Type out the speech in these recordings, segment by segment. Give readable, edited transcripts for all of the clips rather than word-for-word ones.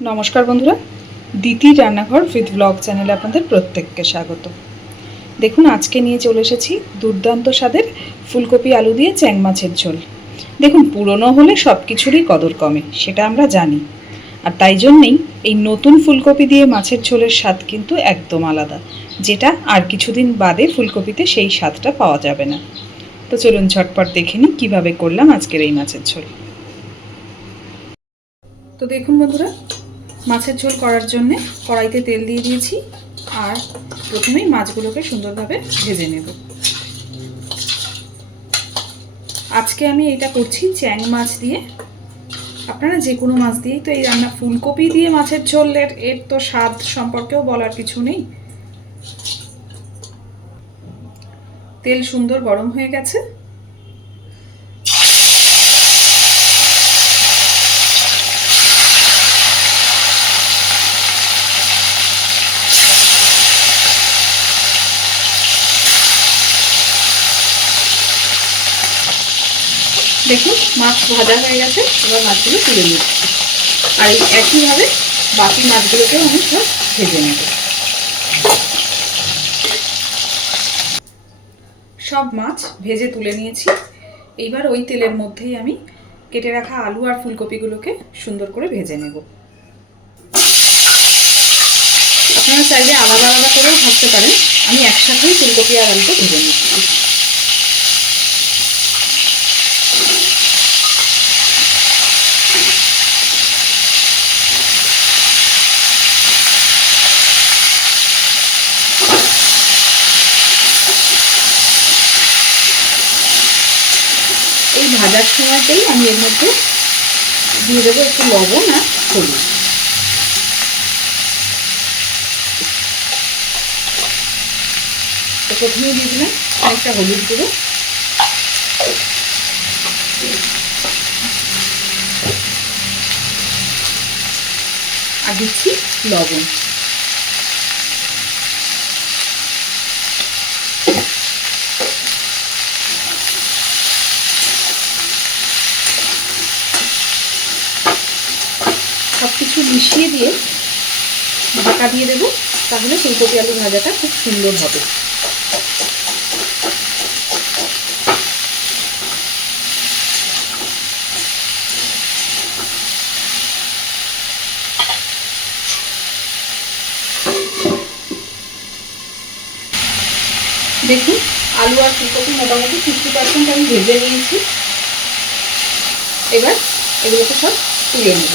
নমস্কার বন্ধুরা, দিতির রান্নাঘর উইথ ব্লগ চ্যানেলে আপনাদের প্রত্যেককে স্বাগত। দেখুন, আজকে নিয়ে চলে এসেছি দুর্দান্ত স্বাদের ফুলকপি আলু দিয়ে চ্যাং মাছের ঝোল। দেখুন, পুরনো হলে সব কিছুরই কদর কমে, সেটা আমরা জানি। আর তাই জন্যেই এই নতুন ফুলকপি দিয়ে মাছের ঝোলের স্বাদ কিন্তু একদম আলাদা, যেটা আর কিছুদিন বাদে ফুলকপিতে সেই স্বাদটা পাওয়া যাবে না। তো চলুন ঝটপট দেখে নিই কীভাবে করলাম আজকের এই মাছের ঝোল। তো দেখুন বন্ধুরা, মাছের ঝোল করার জন্যে কড়াইতে তেল দিয়ে দিয়েছি, আর প্রথমেই মাছগুলোকে সুন্দরভাবে ভেজে নেব। আজকে আমি এটা করছি চ্যাং মাছ দিয়ে। আপনারা যে কোনো মাছ দিয়েই তো এই রান্না, ফুলকপি দিয়ে মাছের ঝোলের এর তো স্বাদ সম্পর্কেও বলার কিছু নেই। তেল সুন্দর গরম হয়ে গেছে। দেখুন, মাছ ভাজা হয়ে গেছে। এবার মাছগুলো তুলে নিচ্ছি, আর এই একইভাবে বাকি মাছগুলোকেও আমি সব ভেজে নেব। সব মাছ ভেজে তুলে নিয়েছি। এইবার ওই তেলের মধ্যেই আমি কেটে রাখা আলু আর ফুলকপিগুলোকে সুন্দর করে ভেজে নেব। আপনারা চাইলে আলাদা আলাদা করেও ভাজতে পারেন, আমি একসাথেই ফুলকপি আর আলুকে ভেজে নিচ্ছি। এই ভাজার সময়তেই আমি এর মধ্যে দিয়ে দেবো একটু লবণ আর হলুদ। তো প্রথমেই দিয়ে দিলাম অনেকটা হলুদ গুঁড়ো, আর দিচ্ছি লবণ। সব কিছু মিশিয়ে দিয়ে ঢাকা দিয়ে দেবো, তাহলে ফুলকপি আলু ভাজাটা খুব সুন্দর হবে। দেখুন, আলু আর ফুলকপি মোটামুটি 50% আমি ভেজে নিয়েছি। এবার এগুলোকে সব তুলে নেব।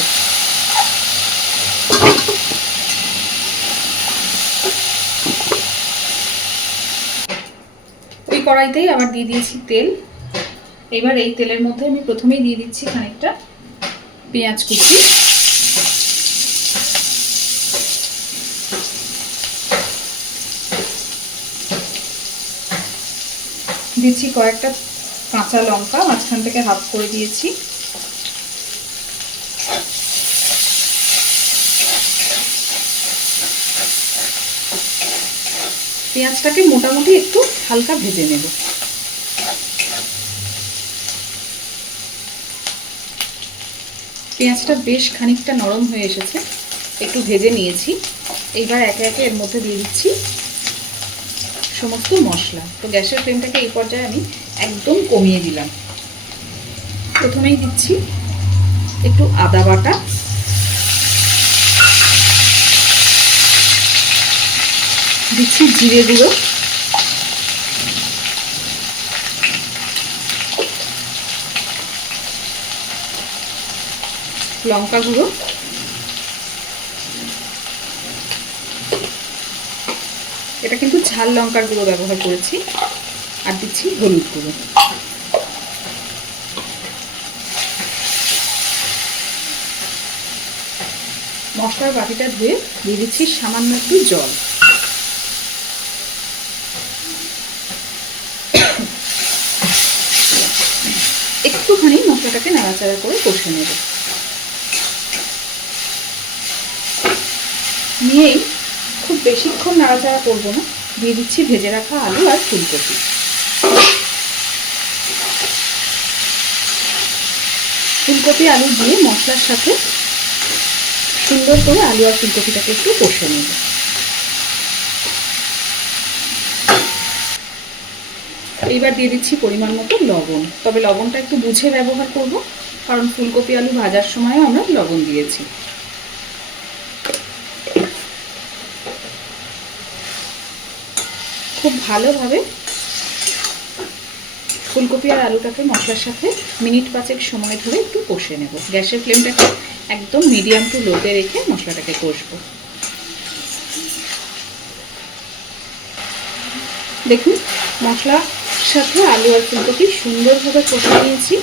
ওই কড়াইতেই আবার দিয়ে দিয়েছি তেল। এবার এই তেলের মধ্যে আমি প্রথমেই দিয়ে দিচ্ছি খানিকটা পেঁয়াজ কুচি, দিচ্ছি কয়েকটা কাঁচা লঙ্কা, মাঝখান থেকে হাফ করে দিয়েছি, পেঁয়াজটাকে মোটামুটি একটু হালকা ভেজে নেব। পেঁয়াজটা বেশ খানিকটা নরম হয়ে এসেছে, একটু ভেজে নিয়েছি। এইবার একে একে এর মধ্যে দিয়ে দিচ্ছি সমস্ত মশলা। তো গ্যাসের ফ্লেমটাকে এই পর্যায়ে আমি একদম কমিয়ে দিলাম। প্রথমেই দিচ্ছি একটু আদা বাটা, দিচ্ছি জিরে গুঁড়ো, লঙ্কা গুঁড়ো, এটা কিন্তু ঝাল লঙ্কার গুঁড়ো ব্যবহার করেছি, আর দিচ্ছি হলুদ গুঁড়ো। মশলার বাটিটা ধুয়ে দিয়ে দিচ্ছি সামান্য একটু জল। একটুখানি মশলাটাকে নাড়াচাড়া করে কষে নেব। নিয়েই খুব বেশিক্ষণ নাড়াচাড়া করবো না, দিয়ে দিচ্ছি ভেজে রাখা আলু আর ফুলকপি। ফুলকপি আলু দিয়ে মশলার সাথে সুন্দর করে আলু আর ফুলকপিটাকে একটু কষে নেব। এইবার দিয়ে দিচ্ছি পরিমাণ মতো লবণ, তবে লবণটা একটু বুঝে ব্যবহার করব, কারণ ফুলকপি আলু ভাজার সময়ও আমরা লবণ দিয়েছি। খুব ভালোভাবে ফুলকপি আর আলুটাকে মশলার সাথে মিনিট 5 সময় ধরে একটু কষে নেব। গ্যাসের ফ্লেমটাকে একদম মিডিয়াম টু লোতে রেখে মশলাটাকে কষবো। দেখুন মশলার সাথে আলু আর ফুলকপি সুন্দরভাবে কষে নিয়েছি।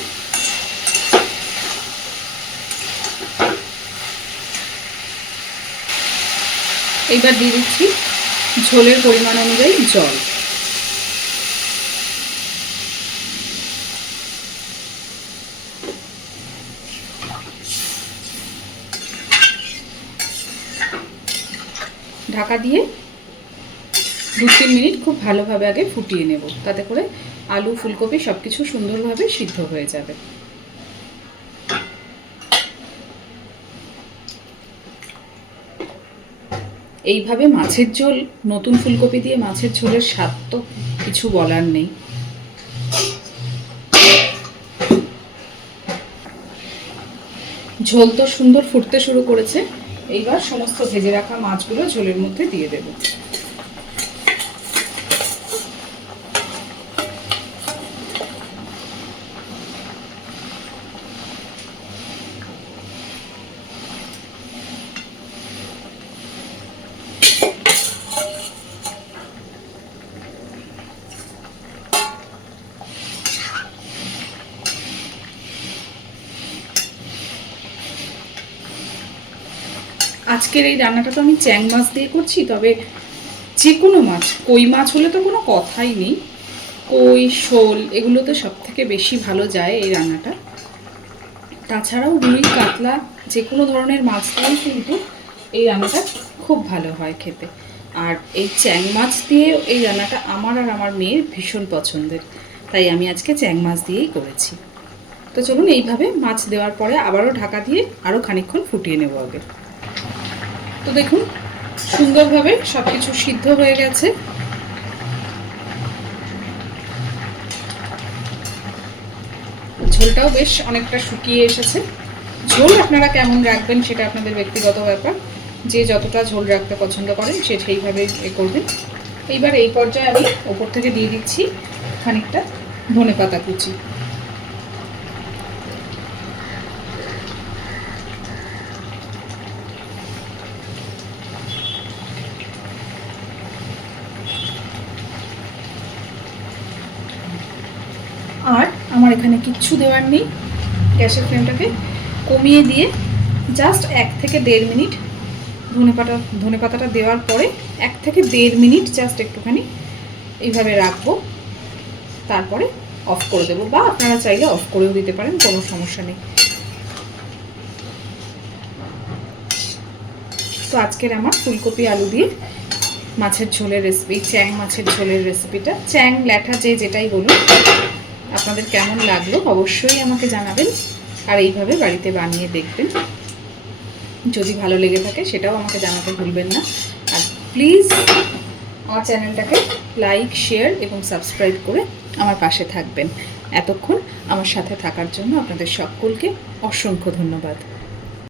এইবার দিয়ে দিচ্ছি ঝোলের পরিমাণ অনুযায়ী জল। ঢাকা দিয়ে 2-3 মিনিট খুব ভালোভাবে আগে ফুটিয়ে নেব, তাতে করে আলু ফুলকপি সব কিছু সুন্দরভাবে সিদ্ধ হয়ে যাবে। এইভাবে মাছের ঝোল, নতুন ফুলকপি দিয়ে মাছের ঝোলের স্বাদ তো কিছু বলার নেই। ঝোল তো সুন্দর ফুটতে শুরু করেছে। এইবার সমস্ত ভেজে রাখা মাছগুলো ঝোলের মধ্যে দিয়ে দেব। আজকের এই রান্নাটা তো আমি চ্যাং মাছ দিয়ে করছি, তবে যে কোনো মাছ, কই মাছ হলে তো কোনো কথাই নেই, কই শোল এগুলোতে সব থেকে বেশি ভালো যায় এই রান্নাটা। তাছাড়াও রুই কাতলা যে কোনো ধরনের মাছ দিয়েই কিন্তু এই রান্নাটা খুব ভালো হয় খেতে। আর এই চ্যাং মাছ দিয়ে এই রান্নাটা আমার আর আমার মেয়ের ভীষণ পছন্দের, তাই আমি আজকে চ্যাং মাছ দিয়েই করেছি। তো চলুন এইভাবে মাছ দেওয়ার পরে আবারও ঢাকা দিয়ে আরও খানিকক্ষণ ফুটিয়ে নেব আগে। তো দেখুন সুন্দরভাবে সব কিছু সিদ্ধ হয়ে গেছে। ঝোলটাও বেশ অনেকটা শুকিয়ে এসেছে। ঝোল আপনারা কেমন রাখবেন সেটা আপনাদের ব্যক্তিগত ব্যাপার, যে যতটা ঝোল রাখতে পছন্দ করেন সে সেইভাবে করবেন। এইবার এই পর্যায়ে আমি ওপর থেকে দিয়ে দিচ্ছি খানিকটা ধনেপাতা কুচি। আর আমার এখানে কিচ্ছু দেওয়ার নেই, গ্যাসের ফ্লেমটাকে কমিয়ে দিয়ে জাস্ট 1 থেকে 1.5 মিনিট ধনেপাতাটা দেওয়ার পরে 1 থেকে 1.5 মিনিট জাস্ট একটুখানি এইভাবে রাখবো, তারপরে অফ করে দেবো, বা আপনারা চাইলে অফ করেও দিতে পারেন, কোনো সমস্যা নেই। তো আজকের আমার ফুলকপি আলু দিয়ে মাছের ঝোলের রেসিপি, চ্যাং মাছের ঝোলের রেসিপিটা, চ্যাং ল্যাঠা যে যেটাই বলুন, আপনাদের কেমন লাগলো অবশ্যই আমাকে জানাবেন। আর এইভাবে বাড়িতে বানিয়ে দেখবেন, যদি ভালো লেগে থাকে সেটাও আমাকে জানাতে ভুলবেন না। আর প্লিজ আমার চ্যানেলটাকে লাইক, শেয়ার এবং সাবস্ক্রাইব করে আমার পাশে থাকবেন। এতক্ষণ আমার সাথে থাকার জন্য আপনাদের সকলকে অসংখ্য ধন্যবাদ।